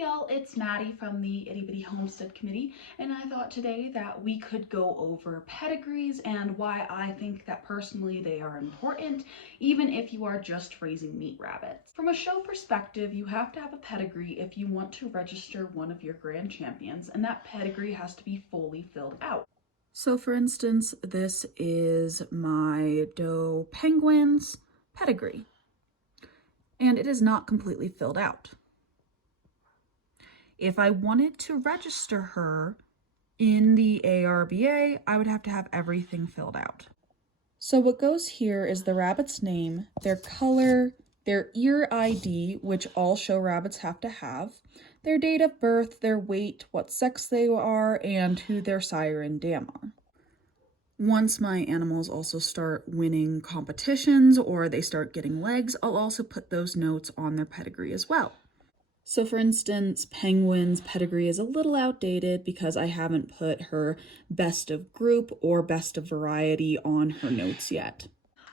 Hey y'all, it's Maddie from the Itty Bitty Homestead Committee, and I thought today that we could go over pedigrees and why I think that personally they are important, even if you are just raising meat rabbits. From a show perspective, you have to have a pedigree if you want to register one of your grand champions, and that pedigree has to be fully filled out. So for instance, this is my doe Penguins Pedigree, and it is not completely filled out. If I wanted to register her in the ARBA, I would have to have everything filled out. So what goes here is the rabbit's name, their color, their ear ID, which all show rabbits have to have, their date of birth, their weight, what sex they are, and who their sire and dam are. Once my animals also start winning competitions or they start getting legs, I'll also put those notes on their pedigree as well. So for instance, Penguins Pedigree is a little outdated because I haven't put her best of group or best of variety on her notes yet.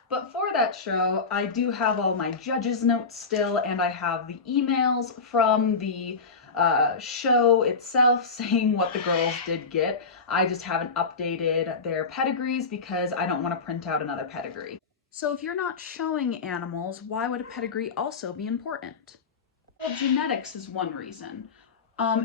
But for that show, I do have all my judges' notes still, and I have the emails from the show itself saying what the girls did get. I just haven't updated their pedigrees because I don't want to print out another pedigree. So if you're not showing animals, why would a pedigree also be important? Well, genetics is one reason.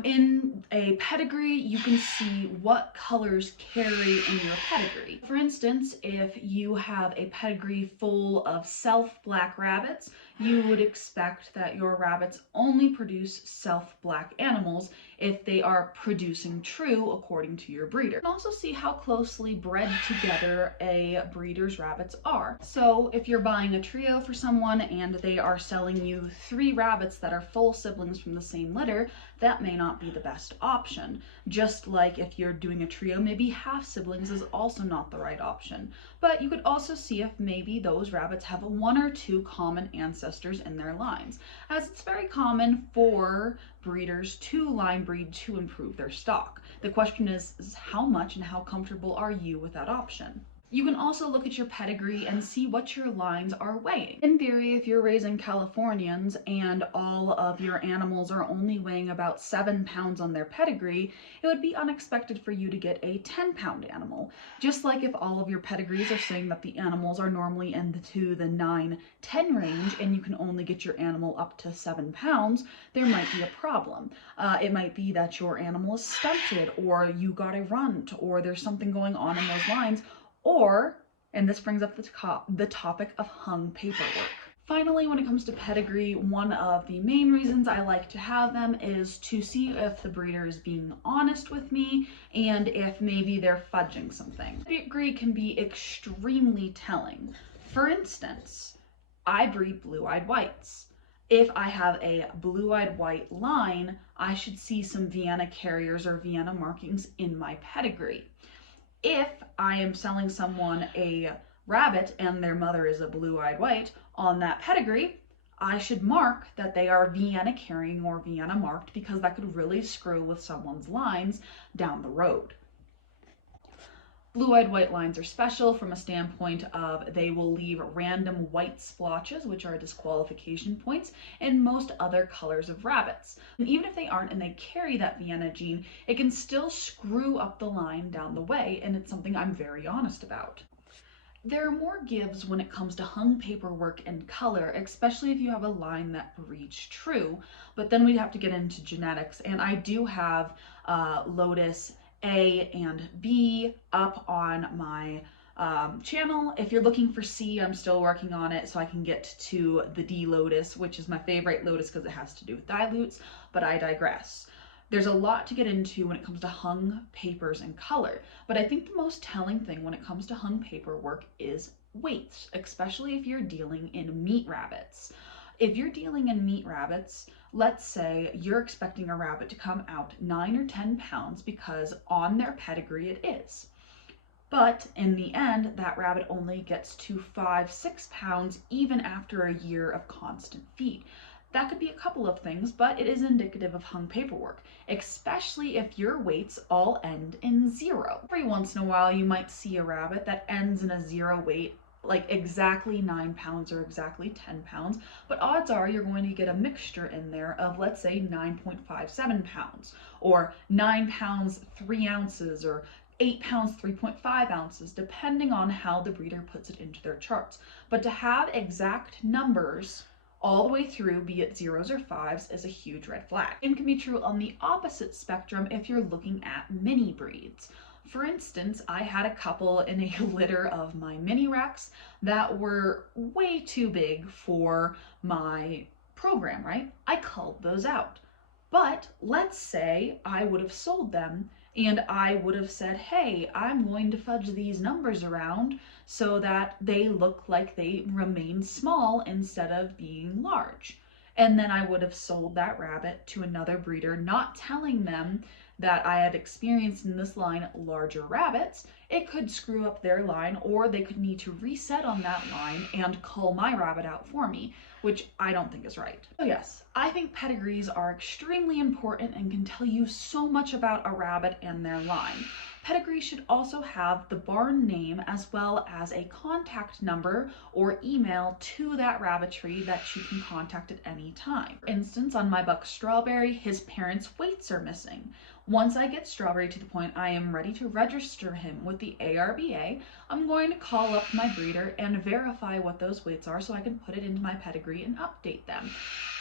In a pedigree, you can see what colors carry in your pedigree. For instance, if you have a pedigree full of self-black rabbits, you would expect that your rabbits only produce self-black animals if they are producing true according to your breeder. You can also see how closely bred together a breeder's rabbits are. So if you're buying a trio for someone and they are selling you 3 rabbits that are full siblings from the same litter, that may not be the best option. Just like if you're doing a trio, maybe half siblings is also not the right option. But you could also see if maybe those rabbits have 1 or 2 common ancestors in their lines, as it's very common for breeders to line breed to improve their stock. The question is how much and how comfortable are you with that option? You can also look at your pedigree and see what your lines are weighing. In theory, if you're raising Californians and all of your animals are only weighing about 7 pounds on their pedigree, it would be unexpected for you to get a 10-pound animal. Just like if all of your pedigrees are saying that the animals are normally into the 9-10 range and you can only get your animal up to 7 pounds, there might be a problem. It might be that your animal is stunted, or you got a runt, or there's something going on in those lines. Or, and this brings up the topic of hung paperwork. Finally, when it comes to pedigree, one of the main reasons I like to have them is to see if the breeder is being honest with me and if maybe they're fudging something. Pedigree can be extremely telling. For instance, I breed blue-eyed whites. If I have a blue-eyed white line, I should see some Vienna carriers or Vienna markings in my pedigree. If I am selling someone a rabbit and their mother is a blue-eyed white, on that pedigree, I should mark that they are Vienna carrying or Vienna marked, because that could really screw with someone's lines down the road. Blue-eyed white lines are special from a standpoint of they will leave random white splotches, which are disqualification points, in most other colors of rabbits. And even if they aren't and they carry that Vienna gene, it can still screw up the line down the way, and it's something I'm very honest about. There are more gives when it comes to hung paperwork and color, especially if you have a line that breeds true, but then we'd have to get into genetics, and I do have Lotus A and B up on my channel. If you're looking for C, I'm still working on it so I can get to the D Lotus, which is my favorite Lotus because it has to do with dilutes, but I digress. There's a lot to get into when it comes to hung papers and color, but I think the most telling thing when it comes to hung paperwork is weights, especially if you're dealing in meat rabbits. If you're dealing in meat rabbits, let's say you're expecting a rabbit to come out 9 or 10 pounds because on their pedigree it is. But in the end, that rabbit only gets to 5-6 pounds even after a year of constant feed. That could be a couple of things, but it is indicative of hung paperwork, especially if your weights all end in 0. Every once in a while, you might see a rabbit that ends in a 0 weight like exactly 9 pounds or exactly 10 pounds, but odds are you're going to get a mixture in there of, let's say, 9.57 pounds, or 9 pounds 3 ounces, or 8 pounds 3.5 ounces, depending on how the breeder puts it into their charts. But to have exact numbers all the way through, be it zeros or fives, is a huge red flag. It can be true on the opposite spectrum if you're looking at mini breeds. For instance, I had a couple in a litter of my mini Rex that were way too big for my program, right? I culled those out. But let's say I would have sold them and I would have said, hey, I'm going to fudge these numbers around so that they look like they remain small instead of being large. And then I would have sold that rabbit to another breeder, not telling them that I had experienced in this line larger rabbits. It could screw up their line, or they could need to reset on that line and cull my rabbit out for me, which I don't think is right. So yes, I think pedigrees are extremely important and can tell you so much about a rabbit and their line. Pedigree should also have the barn name as well as a contact number or email to that rabbitry that you can contact at any time. For instance, on my buck Strawberry, his parents' weights are missing. Once I get Strawberry to the point I am ready to register him with the ARBA, I'm going to call up my breeder and verify what those weights are so I can put it into my pedigree and update them.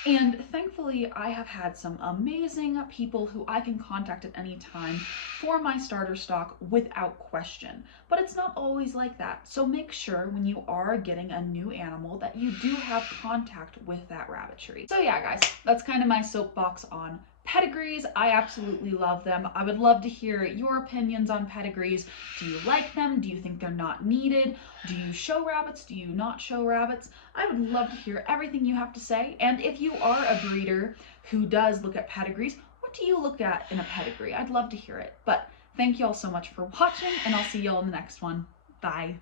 And thankfully, I have had some amazing people who I can contact at any time for my starter stock without question. But it's not always like that. So make sure when you are getting a new animal that you do have contact with that rabbitry. So yeah, guys, that's kind of my soapbox on pedigrees. I absolutely love them. I would love to hear your opinions on pedigrees. Do you like them? Do you think they're not needed? Do you show rabbits? Do you not show rabbits? I would love to hear everything you have to say. And if you are a breeder who does look at pedigrees, what do you look at in a pedigree? I'd love to hear it. But thank you all so much for watching, and I'll see you all in the next one. Bye.